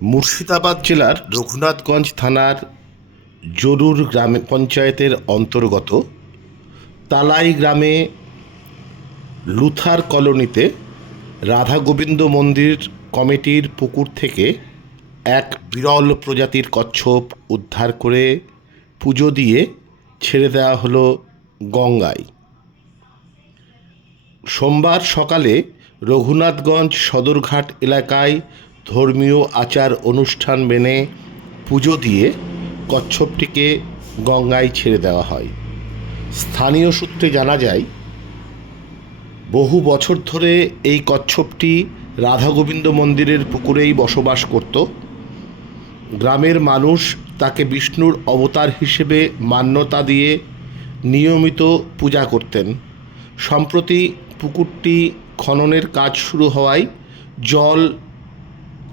মুর্শিদাবাদ জেলার রঘুনাথগঞ্জ থানার জরুর গ্রাম পঞ্চায়েতের অন্তর্গত তালাই গ্রামে লুথার কলোনিতে রাধা গোবিন্দ মন্দির কমিটির পুকুর থেকে এক বিরল প্রজাতির কচ্ছপ উদ্ধার করে পুজো দিয়ে ছেড়ে দেওয়া হলো গঙ্গায়। সোমবার সকালে রঘুনাথগঞ্জ সদরঘাট এলাকায় ধর্মীয় আচার অনুষ্ঠান মেনে পুজো দিয়ে কচ্ছপটিকে গঙ্গায় ছেড়ে দেওয়া হয়। স্থানীয় সূত্রে জানা যায়, বহু বছর ধরে এই কচ্ছপটি রাধা গোবিন্দ মন্দিরের পুকুরেই বসবাস করত। গ্রামের মানুষ তাকে বিষ্ণুর অবতার হিসেবে মান্যতা দিয়ে নিয়মিত পূজা করতেন। সম্প্রতি পুকুরটি খননের কাজ শুরু হওয়ায় জল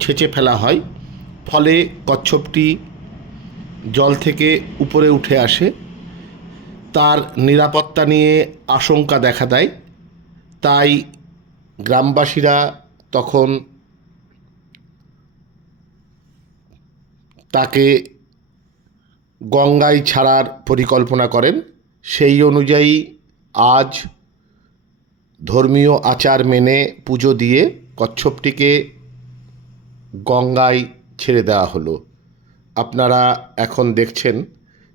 ছেঁচে ফেলা হয়, ফলে কচ্ছপটি জল থেকে উপরে উঠে আসে। তার নিরাপত্তা নিয়ে আশঙ্কা দেখা দেয়, তাই গ্রামবাসীরা তখন তাকে গঙ্গায় ছাড়ার পরিকল্পনা করেন। সেই অনুযায়ী আজ ধর্মীয় আচার মেনে পুজো দিয়ে কচ্ছপটিকে গঙ্গায় ছেড়ে দেওয়া হলো। আপনারা এখন দেখছেন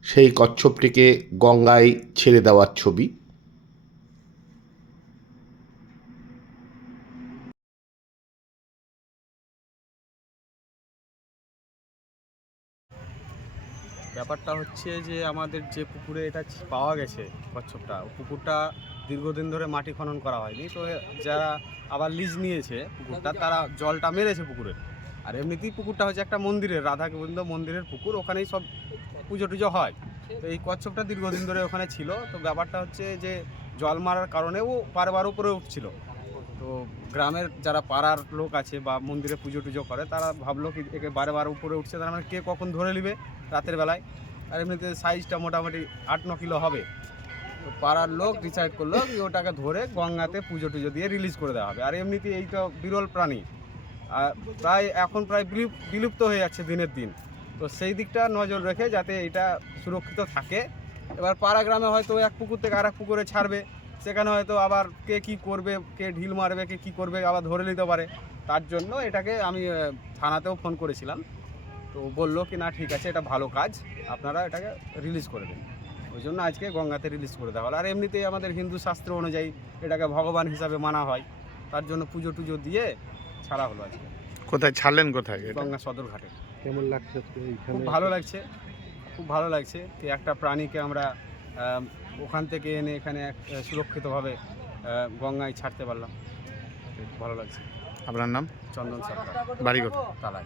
সেই কচ্ছপটিকে গঙ্গায় ছেড়ে দেওয়ার ছবি। ব্যাপারটা হচ্ছে যে আমাদের যে পুকুরে এটা পাওয়া গেছে কচ্ছপটা, পুকুরটা দীর্ঘদিন ধরে মাটি খনন করা হয়নি, তো যারা আবার লিজ নিয়েছে পুকুরটা তারা জলটা মেরেছে পুকুরে। আর এমনিতেই পুকুরটা হচ্ছে একটা মন্দিরের, রাধা গোবিন্দ মন্দিরের পুকুর, ওখানেই সব পুজো টুজো হয়। তো এই কচ্ছপটা দীর্ঘদিন ধরে ওখানে ছিল। তো ব্যাপারটা হচ্ছে যে জল মারার কারণেও বারবার উপরে উঠছিল। তো গ্রামের যারা পাড়ার লোক আছে বা মন্দিরে পুজো টুজো করে তারা ভাবলো কি একে বারে উপরে উঠছে, তার মানে কে কখন ধরে নেবে রাতের বেলায়। আর এমনিতে সাইজটা মোটামুটি 8-9 কিলো হবে। তো পাড়ার লোক ডিসাইড করলো কি ওটাকে ধরে গঙ্গাতে পুজো টুজো দিয়ে রিলিজ করে দেওয়া হবে। আর এমনিতে এইটা বিরল প্রাণী, এখন প্রায় বিলুপ্ত হয়ে যাচ্ছে দিনের দিন। তো সেই দিকটা নজর রেখে যাতে এটা সুরক্ষিত থাকে। এবার পাড়া গ্রামে হয়তো এক পুকুর থেকে আর এক পুকুরে ছাড়বে, সেখানে হয়তো আবার কে কী করবে, কে ঢিল মারবে, কে কী করবে, আবার ধরে নিতে পারে। তার জন্য এটাকে আমি থানাতেও ফোন করেছিলাম, তো বললো কি না ঠিক আছে, এটা ভালো কাজ, আপনারা এটাকে রিলিজ করে দিন। ওই জন্য আজকে গঙ্গাতে রিলিজ করে দেওয়া হলো। আর এমনিতেই আমাদের হিন্দু শাস্ত্র অনুযায়ী এটাকে ভগবান হিসাবে মানা হয়, তার জন্য পুজো টুজো দিয়ে ছাড়া হলো আজকে। কোথায় ছাড়লেন, কোথায়? গঙ্গা সদরঘাটে। কেমন লাগছে? খুব ভালো লাগছে, খুব ভালো লাগছে কি একটা প্রাণীকে আমরা ওখান থেকে এনে এখানে সুরক্ষিতভাবে গঙ্গায় ছাড়তে পারলাম। ভালো লাগছে। আপনার নাম? চন্দন সরকার, বাড়ি কোথায়? তালাই।